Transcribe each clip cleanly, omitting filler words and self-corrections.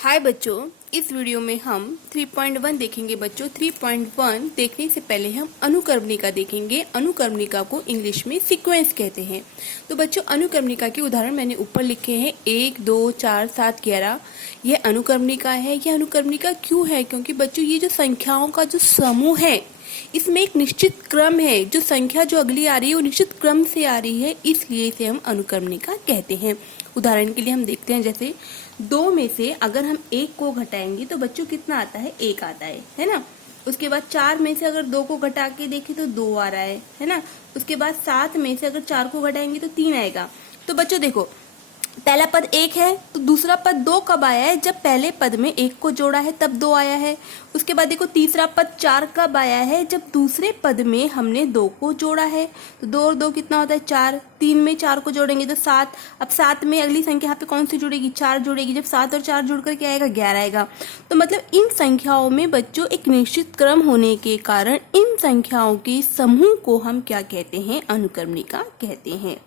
हाय बच्चों, इस वीडियो में हम 3.1 देखेंगे। बच्चों 3.1 देखने से पहले हम अनुक्रमणिका देखेंगे। अनुक्रमणिका को इंग्लिश में सीक्वेंस कहते हैं। तो बच्चों अनुक्रमणिका के उदाहरण मैंने ऊपर लिखे हैं 1, 2, 4, 7, 11। यह अनुक्रमणिका है। यह अनुक्रमणिका क्यों है? क्योंकि बच्चों ये जो संख्याओं का जो समूह है इसमें एक निश्चित क्रम है। जो संख्या जो अगली आ रही है वो निश्चित क्रम से आ रही है, इसलिए इसे हम अनुक्रमणिका कहते हैं। उदाहरण के लिए हम देखते हैं, जैसे 2 में से अगर हम 1 को घटाएंगे तो बच्चों कितना आता है? 1 आता है ना। उसके बाद 4 में से अगर 2 को घटा के देखें तो 2 आ रहा है ना। उसके बाद 7 में से अगर 4 को घटाएंगे तो 3 आएगा। तो बच्चों देखो, पहला पद 1 है तो दूसरा पद 2 कब आया है? जब पहले पद में 1 को जोड़ा है तब 2 आया है। उसके बाद देखो तीसरा पद 4 कब आया है? जब दूसरे पद में हमने 2 को जोड़ा है। तो 2 और 2 कितना होता है? 4। 3 में 4 को जोड़ेंगे तो 7। अब 7 में अगली संख्या यहाँ पे कौन सी जुड़ेगी? 4 जुड़ेगी। जब 7 और 4 जुड़कर क्या आएगा? 11 आएगा। तो मतलब इन संख्याओं में बच्चों एक निश्चित क्रम होने के कारण इन संख्याओं के समूह को हम क्या कहते हैं? अनुक्रमणिका कहते हैं।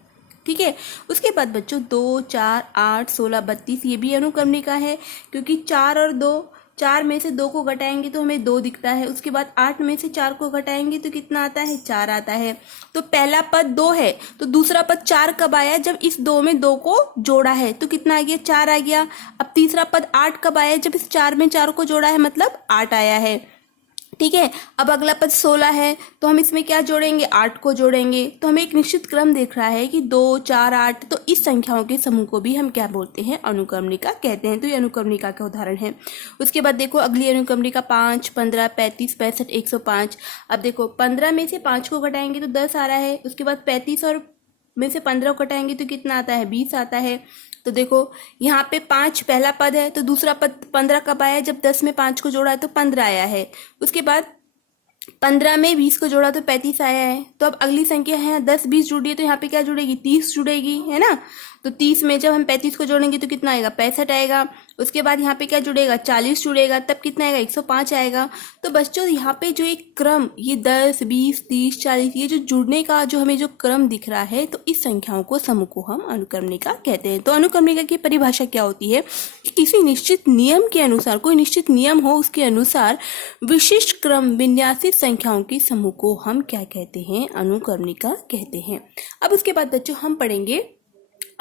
ठीक है। उसके बाद बच्चों 2, 4, 8, 16, 32 ये भी अनुक्रमणिका है, क्योंकि 4 और 2, 4 में से 2 को घटाएंगे तो हमें 2 दिखता है। उसके बाद 8 में से 4 को घटाएंगे तो कितना आता है? 4 आता है। तो पहला पद 2 है तो दूसरा पद 4 कब आया? जब इस 2 में 2 को जोड़ा है तो कितना आ गया? 4 आ गया। अब तीसरा पद 8 कब आया? जब इस 4 में 4 को जोड़ा है, मतलब 8 आया है। ठीक है। अब अगला पद 16 है तो हम इसमें क्या जोड़ेंगे? 8 को जोड़ेंगे। तो हमें एक निश्चित क्रम दिख रहा है कि 2, 4, 8। तो इस संख्याओं के समूह को भी हम क्या बोलते हैं? अनुक्रमणिका कहते हैं। तो ये अनुक्रमणिका का उदाहरण है। उसके बाद देखो अगली अनुक्रमणिका 5, 15, 35, 65, 105। अब देखो 15 में से 5 को घटाएंगे तो 10 आ रहा है। उसके बाद 35 और में से 15 को घटाएंगे तो कितना आता है? 20 आता है। तो देखो यहाँ पे 5 पहला पद है तो दूसरा पद 15 कब आया? जब 10 में 5 को जोड़ा है तो 15 आया है। उसके बाद 15 में 20 को जोड़ा तो 35 आया है। तो अब अगली संख्या है 10, 20 जुड़ी है तो यहाँ पे क्या जुड़ेगी? 30 जुड़ेगी, है ना। तो 30 में जब हम 35 को जोड़ेंगे तो कितना आएगा? 65 आएगा। उसके बाद यहाँ पे क्या जुड़ेगा? 40 जुड़ेगा, तब कितना आएगा? 105 आएगा। तो बच्चों यहाँ पे जो एक क्रम, ये 10, 20, 30, 40, ये जो जुड़ने का जो हमें जो क्रम दिख रहा है, तो इस संख्याओं को समूह को हम अनुक्रमणिका कहते हैं। तो अनुक्रमणिका की परिभाषा क्या होती है? किसी निश्चित नियम के अनुसार, कोई निश्चित नियम हो उसके अनुसार विशिष्ट क्रम विन्यासित संख्याओं के समूह को हम क्या कहते हैं? अनुक्रमणिका कहते हैं। अब उसके बाद बच्चों हम पढ़ेंगे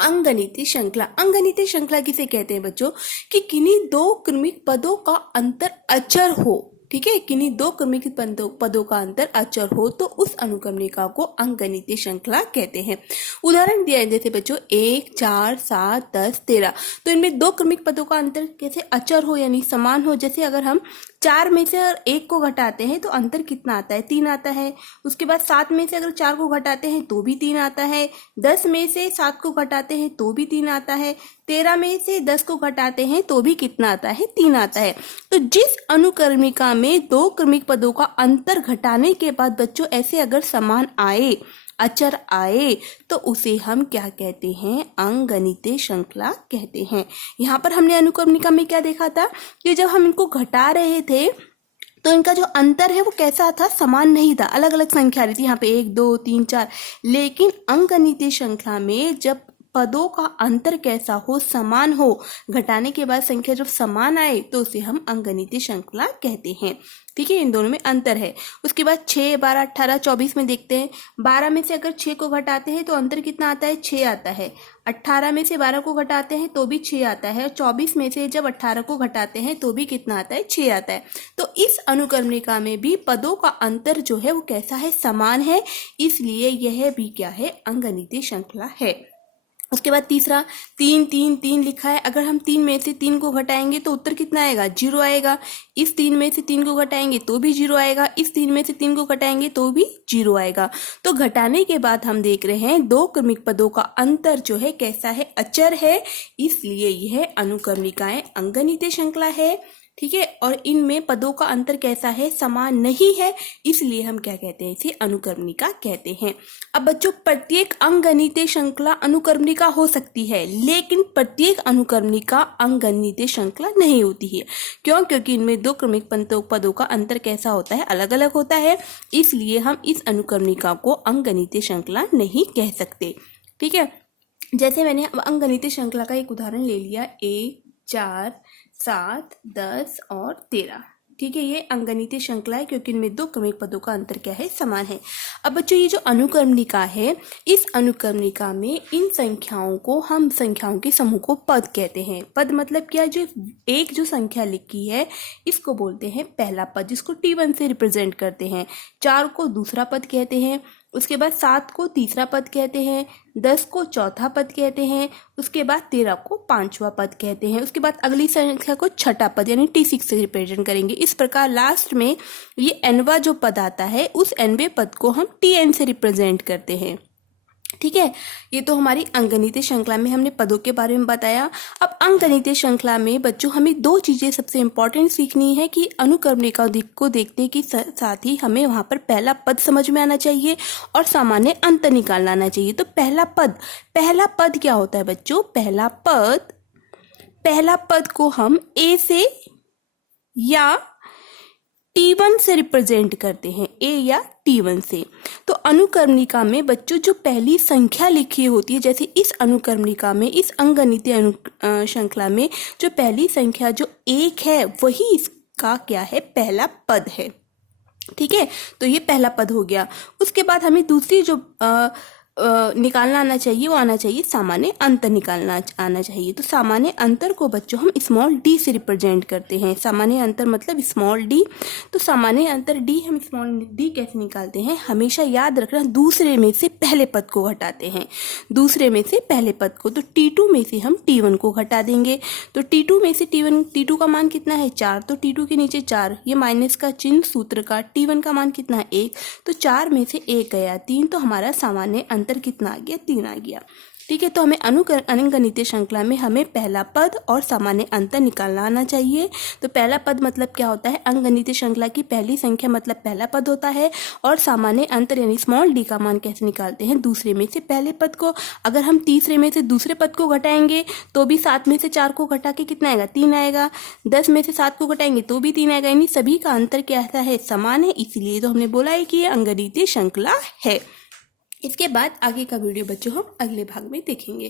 अंकगणितीय श्रृंखला। अंकगणितीय श्रृंखला किसे कहते हैं बच्चों? कि किन्हीं 2 क्रमिक पदों का अंतर अचर हो। ठीक है, किन्हीं 2 क्रमिक पदों का अंतर अचर हो तो उस अनुक्रमणिका को अंकगणितीय श्रृंखला कहते हैं। उदाहरण दिया है जैसे बच्चों 1, 4, 7, 10, 13। तो इनमें 2 क्रमिक पदों का अंतर कैसे अचर हो, यानी समान हो। जैसे अगर हम 4 में से 1 को घटाते हैं तो अंतर कितना आता है? 3 आता है। उसके बाद 7 में से अगर 4 को घटाते हैं तो भी 3 आता है। 10 में से 7 को घटाते हैं तो भी 3 आता है। 13 में से 10 को घटाते हैं तो भी कितना आता है? 3 आता है। तो जिस अनुक्रमणिका में 2 क्रमिक पदों का अंतर घटाने के बाद बच्चों ऐसे अगर समान आए, अचर आए, तो उसे हम क्या कहते हैं? अंकगणितीय श्रृंखला कहते हैं। यहाँ पर हमने अनुक्रमणिका में क्या देखा था कि जब हम इनको घटा रहे थे तो इनका जो अंतर है वो कैसा था? समान नहीं था, अलग अलग संख्या रही थी। यहाँ पे 1, 2, 3, 4। लेकिन अंकगणितीय श्रृंखला में जब पदों का अंतर कैसा हो? समान हो। घटाने के बाद संख्या जब समान आए तो उसे हम अंकगणितीय श्रृंखला कहते हैं। ठीक है, इन दोनों में अंतर है। उसके बाद 6, 12, 18, 24 में देखते हैं। 12 में से अगर 6 को घटाते हैं तो अंतर कितना आता है? 6 आता है। 18 में से 12 को घटाते हैं तो भी 6 आता है। और 24 में से जब 18 को घटाते हैं तो भी कितना आता है? 6 आता है। तो इस अनुक्रमणिका में भी पदों का अंतर जो है वो कैसा है? समान है। इसलिए यह भी क्या है? अंकगणितीय श्रृंखला है। उसके बाद तीसरा 3, 3, 3 लिखा है। अगर हम 3 में से 3 को घटाएंगे तो उत्तर कितना आएगा? 0 आएगा। इस 3 में से 3 को घटाएंगे तो भी 0 आएगा। इस 3 में से 3 को घटाएंगे तो भी 0 आएगा। तो घटाने के बाद हम देख रहे हैं 2 क्रमिक पदों का अंतर जो है कैसा है? अचर है। इसलिए यह अनुक्रमणिकाएं अंकगणितीय श्रृंखला है। ठीक है, और इनमें पदों का अंतर कैसा है? समान नहीं है। इसलिए हम क्या कहते हैं? इसे अनुक्रमणिका कहते हैं। अब बच्चों प्रत्येक अंकगणितीय श्रृंखला अनुक्रमणिका हो सकती है, लेकिन प्रत्येक अनुक्रमणिका अंकगणितीय श्रृंखला नहीं होती है। क्यों? क्योंकि इनमें 2 क्रमिक पदों का अंतर कैसा होता है? अलग अलग होता है। इसलिए हम इस अनुक्रमणिका को अंकगणितीय श्रृंखला नहीं कह सकते। ठीक है, जैसे मैंने अंकगणितीय श्रृंखला का एक उदाहरण ले लिया 1, 4, 7, 10 और 13। ठीक है, ये अंकगणितीय श्रृंखला है क्योंकि इनमें दो क्रमिक पदों का अंतर क्या है, समान है। अब बच्चों ये जो अनुक्रमणिका है, इस अनुक्रमणिका में इन संख्याओं को हम संख्याओं के समूह को पद कहते हैं। पद मतलब क्या, जो एक जो संख्या लिखी है इसको बोलते हैं पहला पद, जिसको T1 से रिप्रेजेंट करते हैं। 4 को दूसरा पद कहते हैं, उसके बाद 7 को तीसरा पद कहते हैं, 10 को चौथा पद कहते हैं, उसके बाद 13 को पांचवा पद कहते हैं, उसके बाद अगली संख्या को छठा पद यानी T6 से रिप्रेजेंट करेंगे। इस प्रकार लास्ट में ये nवा जो पद आता है उस nवें पद को हम Tn से रिप्रेजेंट करते हैं। ठीक है, ये तो हमारी अंकगणितीय श्रृंखला में हमने पदों के बारे में बताया। अब अंकगणितीय श्रृंखला में बच्चों हमें दो चीजें सबसे इंपॉर्टेंट सीखनी है कि अनुक्रमणिका को देखने के साथ ही हमें वहां पर पहला पद समझ में आना चाहिए और सामान्य अंतर निकालना आना चाहिए। तो पहला पद क्या होता है बच्चों? पहला पद को हम A से या T1 से रिप्रेजेंट करते हैं, A या T1 से। तो अनुक्रमणिका में बच्चों जो पहली संख्या लिखी होती है, जैसे इस अनुक्रमणिका में, इस अंकगणितीय श्रृंखला में जो पहली संख्या जो 1 है वही इसका क्या है, पहला पद है। ठीक है, तो ये पहला पद हो गया। उसके बाद हमें दूसरी जो निकालना आना चाहिए वो आना चाहिए सामान्य अंतर निकालना आना चाहिए। तो सामान्य अंतर को बच्चों हम स्मॉल d से रिप्रेजेंट करते हैं। सामान्य अंतर मतलब स्मॉल d। तो सामान्य अंतर d हम स्मॉल d कैसे निकालते हैं? हमेशा याद रखना, दूसरे में से पहले पद को घटाते हैं, दूसरे में से पहले पद को। तो T2 में से हम T1 को घटा देंगे। तो T2 में से T2 का मान कितना है? 4। तो T2 के नीचे 4, ये माइनस का चिन्ह सूत्र का। T1 का मान कितना है? 1। तो 4 में से 1 गया 3, तो हमारा सामान्य अंतर कितना आ गया? 3 आ गया। ठीक है, तो हमें अंकगणितीय श्रृंखला में हमें पहला पद और सामान्य अंतर निकालना आना चाहिए। तो पहला पद मतलब क्या होता है? अंकगणितीय श्रृंखला की पहली संख्या मतलब पहला पद होता है। और सामान्य अंतर यानी स्मॉल d का मान कैसे निकालते हैं? दूसरे में से पहले पद को। अगर हम तीसरे में से दूसरे पद को घटाएंगे तो भी 7 में से 4 को घटा के कितना आएगा? 3 आएगा। 10 में से 7 को घटाएंगे तो भी 3 आएगा। यानी सभी का अंतर कैसा है? समान है। इसलिए तो हमने बोला है कि ये अंकगणितीय श्रृंखला है। इसके बाद आगे का वीडियो बच्चों हम अगले भाग में देखेंगे।